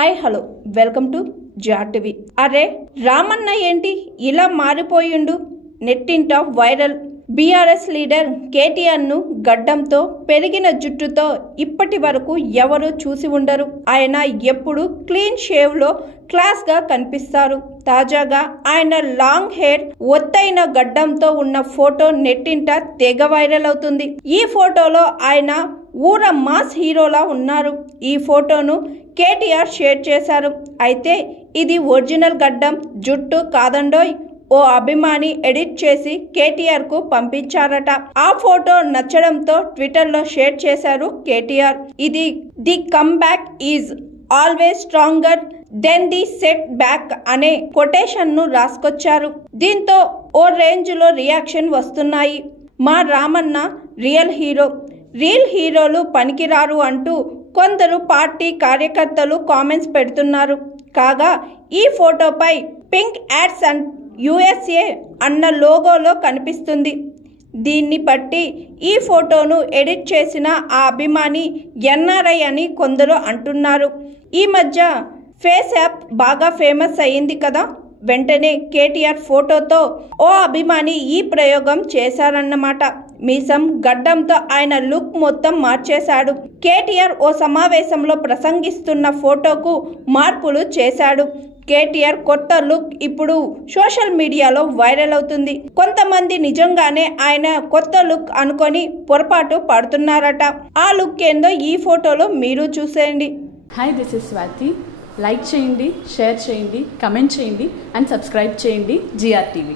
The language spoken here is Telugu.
హాయ్ హలో వెల్కమ్ టు జాటివి. అరే రామన్న ఏంటి ఇలా మారిపోయిండు? నెట్టింట వైరల్. బీఆర్ఎస్ లీడర్ కేటీఆర్ ను గడ్డంతో పెరిగిన జుట్టుతో ఇప్పటి వరకు ఎవరు చూసి ఉండరు. ఆయన ఎప్పుడు క్లీన్ షేవ్ లో క్లాస్ గా కనిపిస్తారు. తాజాగా ఆయన లాంగ్ హెయిర్ ఒత్తైన గడ్డంతో ఉన్న ఫోటో నెట్టింట తెగ వైరల్ అవుతుంది. ఈ ఫోటోలో ఆయన ఊర మాస్ హీరోలా ఉన్నారు. ఈ ఫోటోను కేటీఆర్ షేర్ చేశారు. అయితే ఇది ఒరిజినల్ గడ్డం జుట్టు కాదండోయ్. ఓ అభిమాని ఎడిట్ చేసి కేటీఆర్ కు పంపించారట. ఆ ఫోటో నచ్చడంతో ట్విట్టర్ లో షేర్ చేశారు కేటీఆర్. ఇది the come back is always stronger then the set back అనే కొటేషన్ ను రాసుకొచ్చారు. దీంతో ఓ రేంజ్ లో రియాక్షన్ వస్తున్నాయి. మా రామన్న రియల్ హీరో, రియల్ హీరోలు పనికిరారు అంటూ కొందరు పార్టీ కార్యకర్తలు కామెంట్స్ పెడుతున్నారు. కాగా ఈ ఫోటోపై పింక్ యాడ్స్ అండ్ USA అన్న లోగోలో కనిపిస్తుంది. దీన్ని బట్టి ఈ ఫోటోను ఎడిట్ చేసిన ఆ అభిమాని NRI అని కొందరు అంటున్నారు. ఈ మధ్య ఫేస్ యాప్ బాగా ఫేమస్ అయ్యింది కదా. వెంటనే కేటీఆర్ ఫోటోతో ఓ అభిమాని ఈ ప్రయోగం చేశారన్నమాట. మీసం గడ్డంతో ఆయన లుక్ మొత్తం మార్చేశాడు. కేటీఆర్ ఓ సమావేశంలో ప్రసంగిస్తున్న ఫోటోకు మార్పులు చేశాడు. కేటీఆర్ కొత్త లుక్ ఇప్పుడు సోషల్ మీడియాలో వైరల్ అవుతుంది. కొంతమంది నిజంగానే ఆయన కొత్త లుక్ అనుకొని పొరపాటు పడుతున్నారట. ఆ లుక్ ఏందో ఈ ఫోటోలో మీరు చూసేయండి. Hi, this is Swathi. Like చేయండి, షేర్ చేయండి, కమెంట్ చేయండి అండ్ సబ్స్క్రైబ్ చేయండి GRTV.